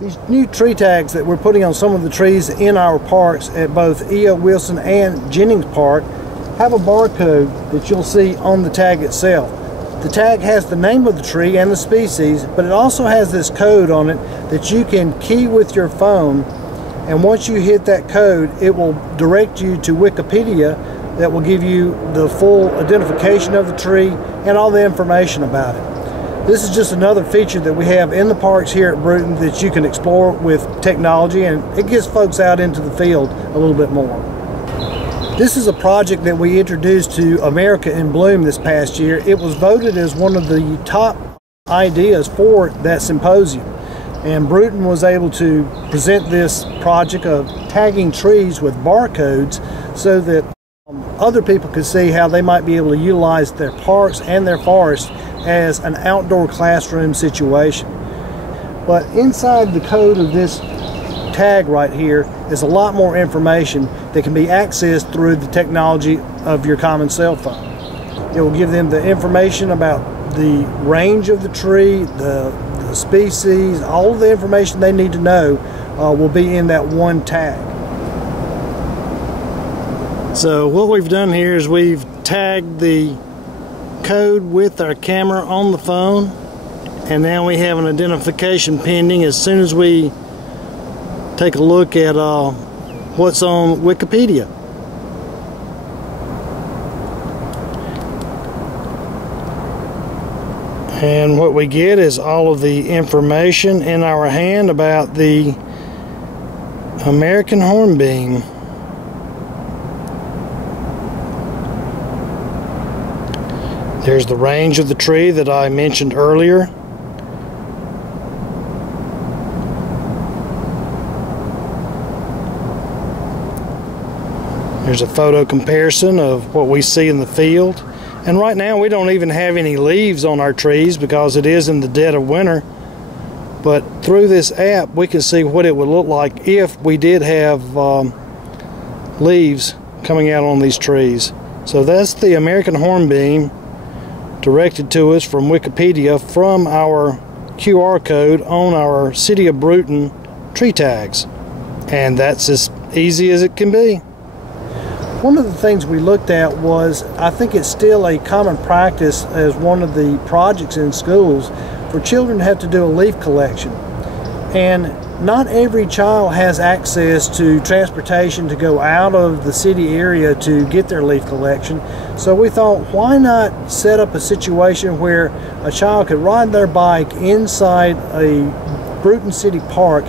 These new tree tags that we're putting on some of the trees in our parks at both E.O. Wilson and Jennings Park have a barcode that you'll see on the tag itself. The tag has the name of the tree and the species, but it also has this code on it that you can key with your phone, and once you hit that code, it will direct you to Wikipedia that will give you the full identification of the tree and all the information about it. This is just another feature that we have in the parks here at Brewton that you can explore with technology, and it gets folks out into the field a little bit more. This is a project that we introduced to America in Bloom this past year. It was voted as one of the top ideas for that symposium, and Brewton was able to present this project of tagging trees with barcodes so that other people could see how they might be able to utilize their parks and their forests as an outdoor classroom situation. But inside the code of this tag right here is a lot more information that can be accessed through the technology of your common cell phone. It will give them the information about the range of the tree, the species, all of the information they need to know will be in that one tag. So what we've done here is we've tagged the code with our camera on the phone, and now we have an identification pending as soon as we take a look at what's on Wikipedia. And what we get is all of the information in our hand about the American hornbeam. There's the range of the tree that I mentioned earlier. There's a photo comparison of what we see in the field. And right now we don't even have any leaves on our trees because it is in the dead of winter. But through this app we can see what it would look like if we did have leaves coming out on these trees. So that's the American hornbeam directed to us from Wikipedia from our QR code on our City of Brewton tree tags. And that's as easy as it can be. One of the things we looked at was, I think it's still a common practice as one of the projects in schools for children to have to do a leaf collection. And not every child has access to transportation to go out of the city area to get their leaf collection. So we thought, why not set up a situation where a child could ride their bike inside a Brewton City Park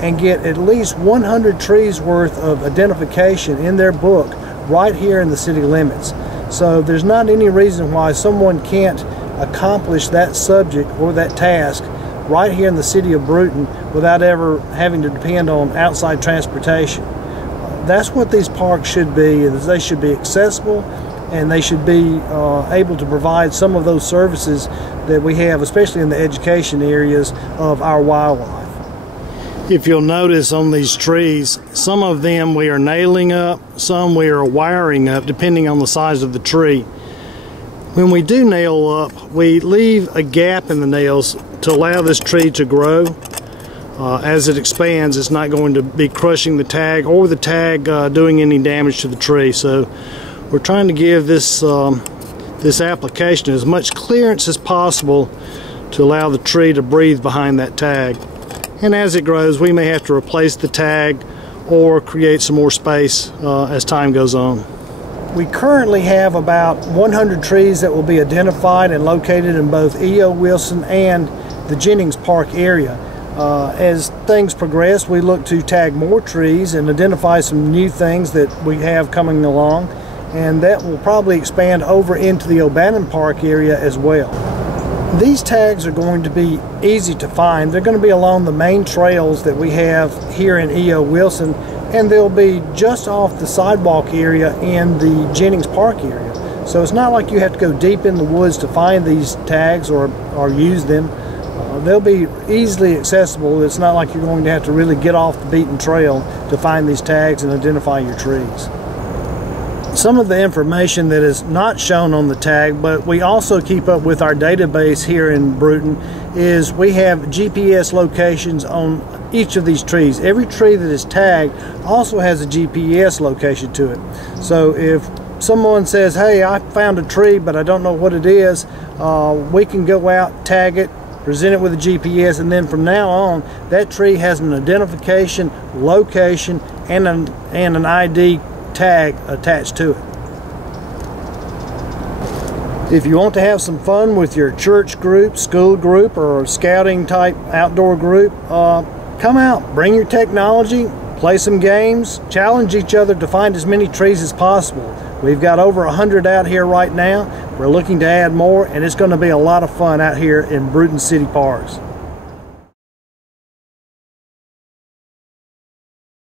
and get at least 100 trees worth of identification in their book right here in the city limits. So there's not any reason why someone can't accomplish that subject or that task right here in the city of Brewton without ever having to depend on outside transportation. That's what these parks should be. Is they should be accessible, and they should be able to provide some of those services that we have, especially in the education areas of our wildlife. If you'll notice on these trees, some of them we are nailing up, some we are wiring up, depending on the size of the tree. When we do nail up, we leave a gap in the nails to allow this tree to grow. As it expands, it's not going to be crushing the tag or the tag doing any damage to the tree. So we're trying to give this this application as much clearance as possible to allow the tree to breathe behind that tag. And as it grows, we may have to replace the tag or create some more space as time goes on. We currently have about 100 trees that will be identified and located in both E.O. Wilson and the Jennings Park area. As things progress, we look to tag more trees and identify some new things that we have coming along, and that will probably expand over into the O'Bannon Park area as well. These tags are going to be easy to find. They're going to be along the main trails that we have here in E.O. Wilson, and they'll be just off the sidewalk area in the Jennings Park area. So it's not like you have to go deep in the woods to find these tags or use them. They'll be easily accessible. It's not like you're going to have to really get off the beaten trail to find these tags and identify your trees. Some of the information that is not shown on the tag, but we also keep up with our database here in Brewton, is we have GPS locations on each of these trees. Every tree that is tagged also has a GPS location to it. So if someone says, hey, I found a tree but I don't know what it is, we can go out, tag it, present it with a GPS, and then from now on that tree has an identification, location, and an ID tag attached to it. If you want to have some fun with your church group, school group, or scouting type outdoor group, come out, bring your technology, play some games, challenge each other to find as many trees as possible. We've got over 100 out here right now. We're looking to add more, and it's going to be a lot of fun out here in Brewton City Parks.